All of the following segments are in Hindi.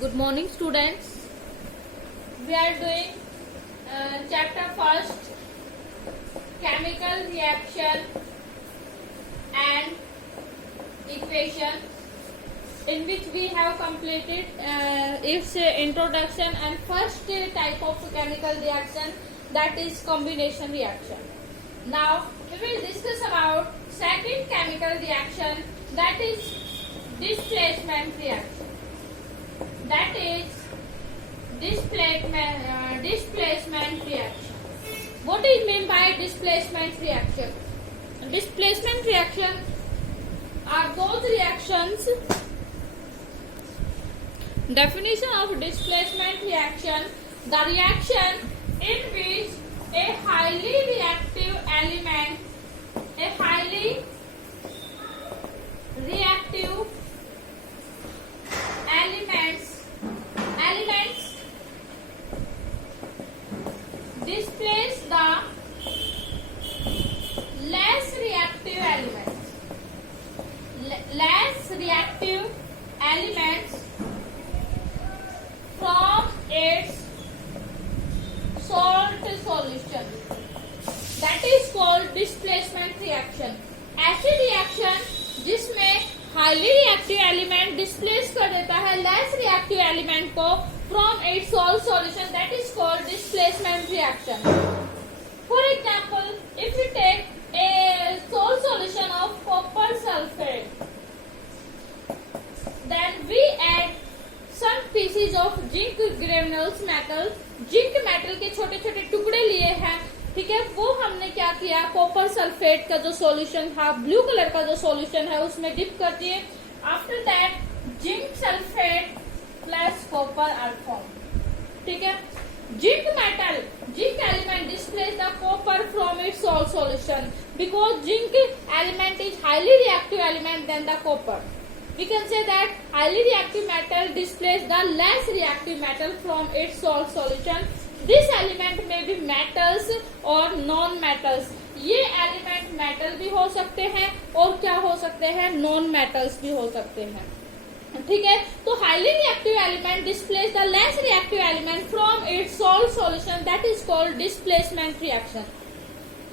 Good morning, students. We are doing chapter first, chemical reaction and equation, in which we have completed its introduction and first type of chemical reaction, that is combination reaction. Now we will discuss about second chemical reaction, that is displacement reaction. That is displacement reaction. What is meant by displacement reaction? Displacement reaction are those reactions. Definition of displacement reaction: the reaction in which a highly reactive element displace the less reactive elements from its salt solution. That is called displacement reaction. ऐसी रिएक्शन जिसमें हाईली रिएक्टिव एलिमेंट डिस्प्लेस कर देता है लेस रिएक्टिव एलिमेंट को from its salt solution, that is called displacement reaction. For example, if you take a salt solution of copper sulphate, then we add some pieces of zinc granules metal. Zinc metal के छोटे छोटे टुकड़े लिए हैं, ठीक है. वो हमने क्या किया, कॉपर सल्फेट का जो सॉल्यूशन था, ब्लू कलर का जो सॉल्यूशन है, उसमें डिप कर दिए. After that zinc sulphate plus copper are form, ठीक है. Zinc element displace the copper from its salt solution because zinc element is highly reactive element than the copper. We can say that highly reactive metal displace the less reactive metal from its salt solution. This element may be metals or non-metals. ये एलिमेंट मेटल भी हो सकते हैं और क्या हो सकते हैं, नॉन मेटल्स भी हो सकते हैं, ठीक है. तो highly reactive element displace the less reactive element from its salt solution, that is called displacement reaction.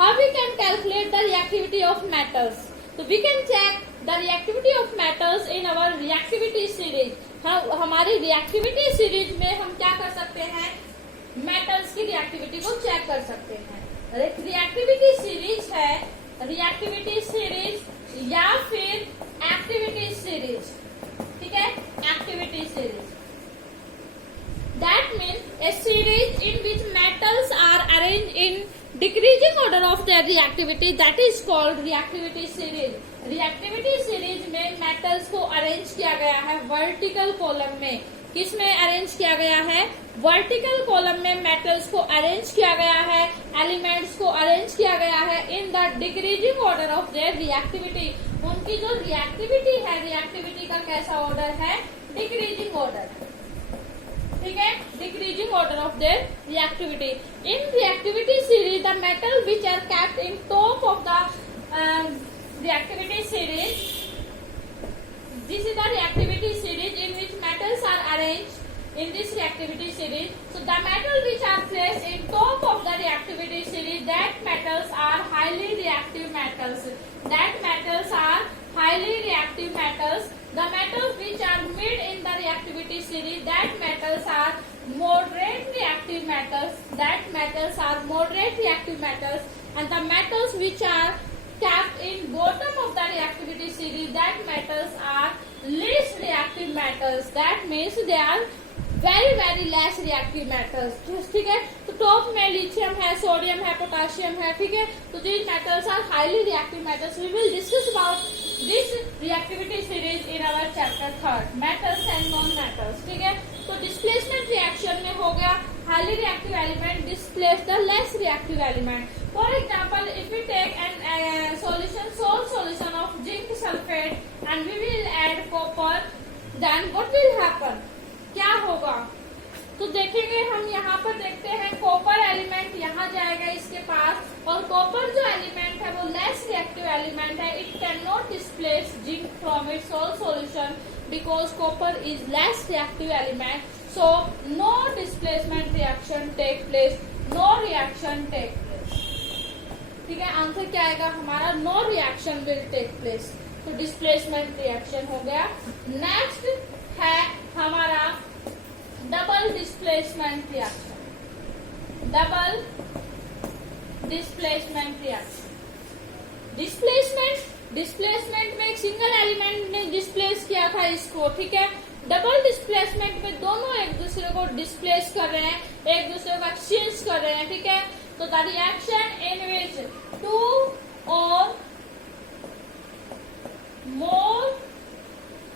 How we can calculate the reactivity of metals? तो we can check the reactivity of metals in our reactivity series. हमारी रिएक्टिविटी सीरीज में हम क्या कर सकते हैं, मेटल्स की रिएक्टिविटी को चेक कर सकते हैं. रिएक्टिविटी सीरीज है रिएक्टिविटी सीरीज या फिर एक्टिविटी सीरीज, ठीक है. Activity series that means a series in which metals are arrange in decreasing order of their reactivity, that is called reactivity series. Reactivity series में मेटल्स को अरेंज किया गया है वर्टिकल कॉलम में. किस में अरेंज किया गया है, वर्टिकल कॉलम में मेटल्स को अरेंज किया गया है, एलिमेंट्स को अरेंज किया गया है in the decreasing order of their reactivity. उनकी जो रिएक्टिविटी है, रिएक्टिविटी का कैसा ऑर्डर है, डिक्रीजिंग ऑर्डर, ठीक है. Decreasing order of their reactivity. In reactivity series the metal which are kept in top of the reactivity series. This is the reactivity series in which metals are arranged in this reactivity series. So the metal which are placed in top of the reactivity series, that metals are highly reactive metals. That metals are highly reactive metals. The metals which are mid in the reactivity series, that metals are moderate reactive metals. That metals are moderate reactive metals. And the metals which are kept in bottom of the reactivity series, that metals are least reactive metals. That means they are very less reactive metals, ठीक है. तो टॉप में लिथियम है, सोडियम है, पोटाशियम है, ठीक है. तो these metals are highly reactive metals. We will discuss about this reactivity series in our chapter 3, metals and non-metals, ठीक है. तो डिस्प्लेसमेंट रिएक्शन में हो गया highly reactive element displace the less reactive element. For example, if we take an salt solution of zinc sulfate and we will add copper, then what will happen? क्या होगा? तो देखेंगे हम यहाँ पर देखते हैं कॉपर एलिमेंट यहाँ जाएगा इसके पास, और कॉपर जो एलिमेंट है वो लेस रिएक्टिव एलिमेंट है. It can not displace zinc from its salt solution because copper is less reactive element, so no displacement reaction take place, no reaction take place. ठीक है, आंसर क्या आएगा हमारा? No reaction will take place, तो डिस्प्लेसमेंट रिएक्शन हो गया। नेक्स्ट है हमारा double displacement reaction. Double displacement reaction. Displacement में एक सिंगल एलिमेंट ने डिस्प्लेस किया था इसको, ठीक है। डबल डिस्प्लेसमेंट में दोनों एक दूसरे को डिस्प्लेस कर रहे हैं, एक दूसरे को एक्सचेंज कर रहे हैं, ठीक है। तो the reaction in which two और more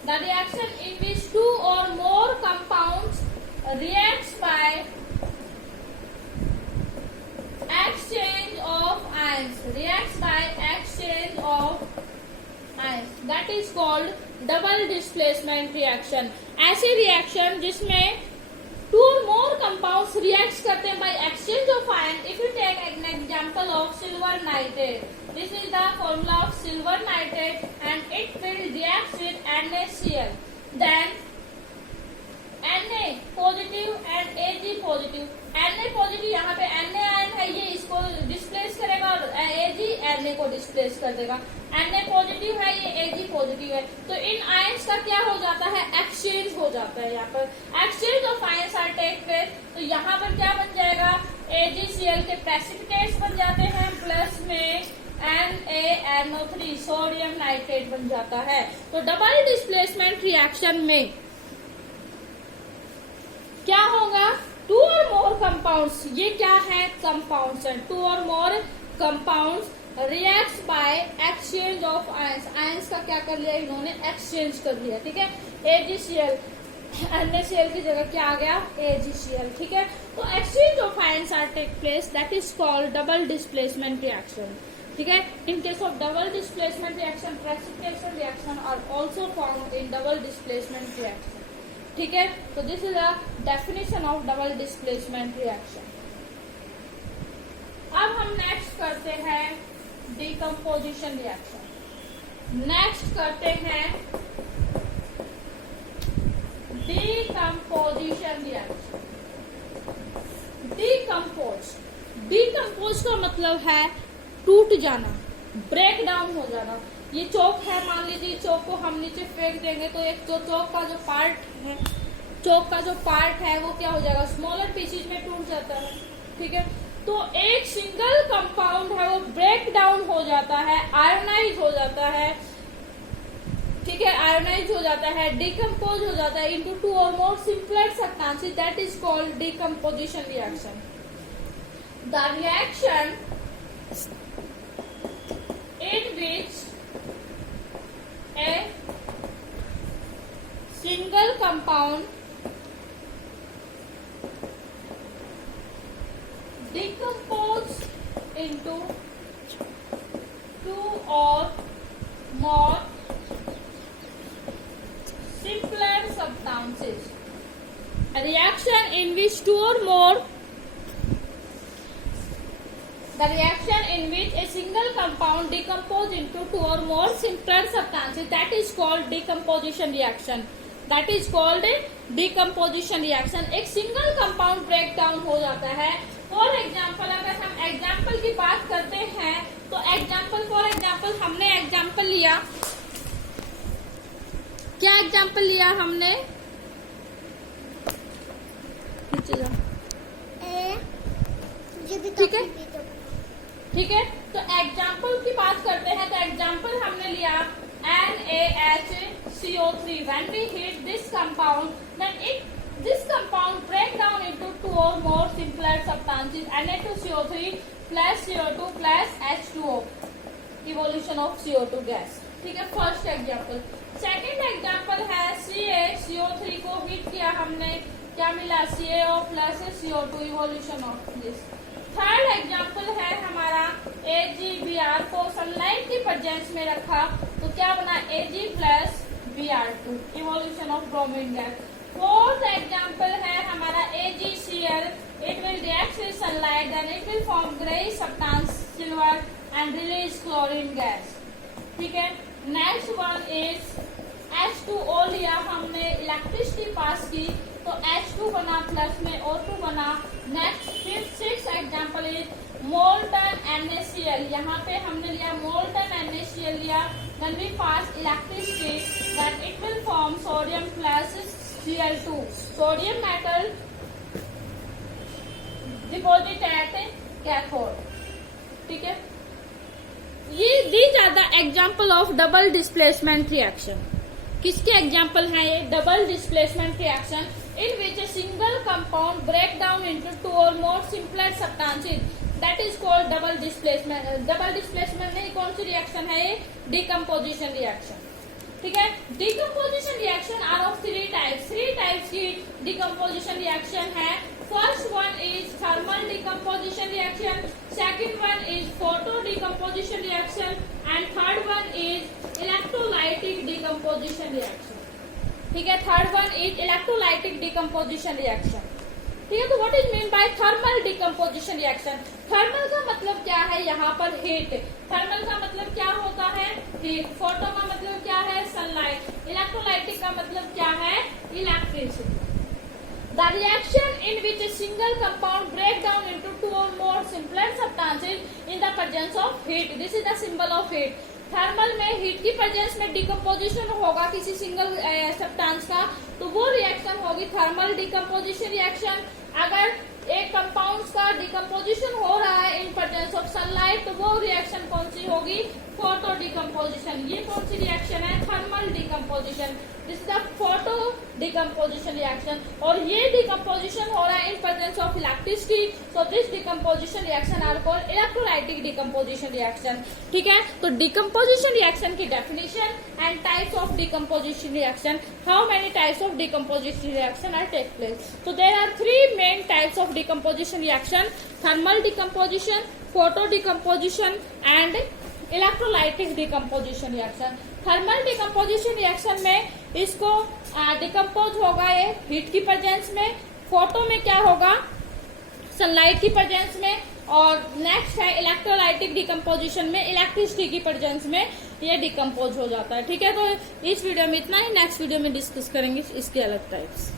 the reaction in which two or more compounds reacts by exchange of ions, that is called double displacement reaction। ऐसी रिएक्शन जिसमें two or more compounds reacts करते हैं by exchange of ion। if you take an example of silver nitrate, this is the formula of silver nitrate and it will react with NaCl, then Na positive and Ag positive। Na positive यहाँ पे Na आयन है, ये इसको डिस्प्लेस करेगा और Ag Na को डिस्प्लेस कर देगा। Na पॉजिटिव है, ये Ag पॉजिटिव है, तो इन आयंस का क्या हो जाता है? एक्सचेंज हो जाता है। यहाँ पर exchange of ions are take place, तो यहाँ पर क्या बन जाएगा? AgCl के प्रेसिपिटेट्स बन जाते हैं, प्लस में NaNO3 सोडियम नाइट्रेट बन जाता है। तो डबल डिस्प्लेसमेंट रिएक्शन में क्या होगा? टू और मोर कंपाउंड्स, ये क्या है? कंपाउंड्स है। टू और more compounds reacts by exchange of ions. Ions का क्या कर लिया इन्होंने? एक्सचेंज कर लिया, ठीक है। AgCl NaCl की जगह क्या आ गया? AgCl, ठीक है। तो exchange of ions are take place, that is called double displacement reaction, ठीक है। In case of double displacement reaction, precipitation reaction are also found in double displacement reaction, ठीक है। तो this is a definition of double displacement reaction. अब हम नेक्स्ट करते हैं डिकम्पोजिशन रिएक्शन। नेक्स्ट करते हैं डिकम्पोजिशन रिएक्शन। डिकम्पोज का मतलब है टूट जाना, ब्रेक डाउन हो जाना। ये चौक है, मान लीजिए चौक को हम नीचे फेंक देंगे तो एक जो चौक का जो पार्ट है वो क्या हो जाएगा? स्मॉलर पीसेज में टूट जाता है, ठीक है। तो एक सिंगल कंपाउंड है वो ब्रेक डाउन हो जाता है, आयोनाइज हो जाता है, ठीक है। आयोनाइज हो जाता है, डिकम्पोज हो जाता है इनटू टू और more simpler substances, that is called decomposition reaction. The reaction in which a single compound decomposes into two or more simpler substances। A reaction in which two or more The reaction in which a single compound decomposes into two or more simpler substances, that is called decomposition reaction। That is called decomposition reaction। एक सिंगल कंपाउंड ब्रेक डाउन हो जाता है। फॉर एग्जाम्पल अगर हम एग्जाम्पल की बात करते हैं तो फॉर एग्जाम्पल हमने एग्जाम्पल लिया, क्या एग्जाम्पल लिया हमने? ठीक है, तो एग्जाम्पल की बात करते हैं तो एग्जाम्पल हमने लिया NaHCO3। When we heat this compound, then this compound break down into two or more simpler substances, Na2CO3 plus CO2 plus H2O, evolution of CO2 gas, ठीक है। First example. सेकेंड एग्जाम्पल है CaCO3 को हीट किया हमने, क्या मिला? CaO plus CO2, evolution of this। Third example है हमारा AgBr को सनलाइट की प्रेजेंस में रखा तो क्या बना? Ag plus Br2, evolution of bromine gas. Fourth example है हमारा AgCl, it will react with sunlight then it will form grey substance silver and release chlorine gas, ठीक है। नेक्स्ट वन इज H2O लिया हमने, इलेक्ट्रिसिटी पास की, तो H2 बना प्लस में O2 बना। Next fifth six example is molten NaCl, यहाँ पे हमने लिया मोल्टन NaCl लिया, then we pass electricity, then it will form sodium plus Cl2, sodium metal deposit at cathode, ठीक है। ये these are the example of double displacement reaction। किसके एग्जाम्पल हैं ये? Double displacement reaction in which a single compound break down into two और more simpler substances, that is called double displacement. Double displacement में कौन सी रिएक्शन है ये? डिकम्पोजिशन रिएक्शन, ठीक है। Decomposition reaction are of three types की डिकम्पोजिशन रिएक्शन है। First one is thermal decomposition reaction, second one is photo decomposition reaction, and third one is electrolytic decomposition reaction, ठीक है। Third one is electrolytic decomposition reaction, ठीक है। तो what is mean by thermal decomposition reaction? Thermal का मतलब क्या है? यहाँ पर हीट। थर्मल का मतलब क्या होता है? हीट। फोटो का मतलब क्या है? सनलाइट। इलेक्ट्रोलाइटिक का मतलब क्या है? Electricity. The reaction in which a single compound break down into two or more simpler substances in the presence of heat. This is the symbol of heat. Thermal में हीट की प्रेजेंस में डिकम्पोजिशन होगा किसी सिंगल सब्सटेंस का, तो वो रिएक्शन होगी थर्मल डिकम्पोजिशन रिएक्शन। अगर एक कंपाउंड्स का डिकम्पोजिशन हो रहा है इन प्रेजेंस ऑफ सनलाइट, तो वो रिएक्शन कौन सी होगी? Photo decomposition. ये कौन सी रिएक्शन है? Thermal decomposition. This is the photo decomposition reaction. और ये डिकम्पोजिशन हो रहा है in presence of electricity, so this decomposition reaction are called electrolytic decomposition reaction, ठीक है। तो डिकम्पोजिशन रिएक्शन की definition and types of decomposition reaction. How many types of decomposition reaction are take place? तो there are three main types of decomposition reaction: thermal decomposition, photo decomposition and electrolytic decomposition reaction। thermal decomposition reaction में इसको डिकम्पोज होगा ये हीट की प्रेजेंस में, फोटो में क्या होगा? सनलाइट की प्रेजेंस में, और नेक्स्ट है इलेक्ट्रोलाइटिक डिकम्पोजिशन में इलेक्ट्रिसिटी की प्रेजेंस में ये डिकम्पोज हो जाता है, ठीक है। तो इस वीडियो में इतना ही, नेक्स्ट वीडियो में डिस्कस करेंगे इसके अलग टाइप्स।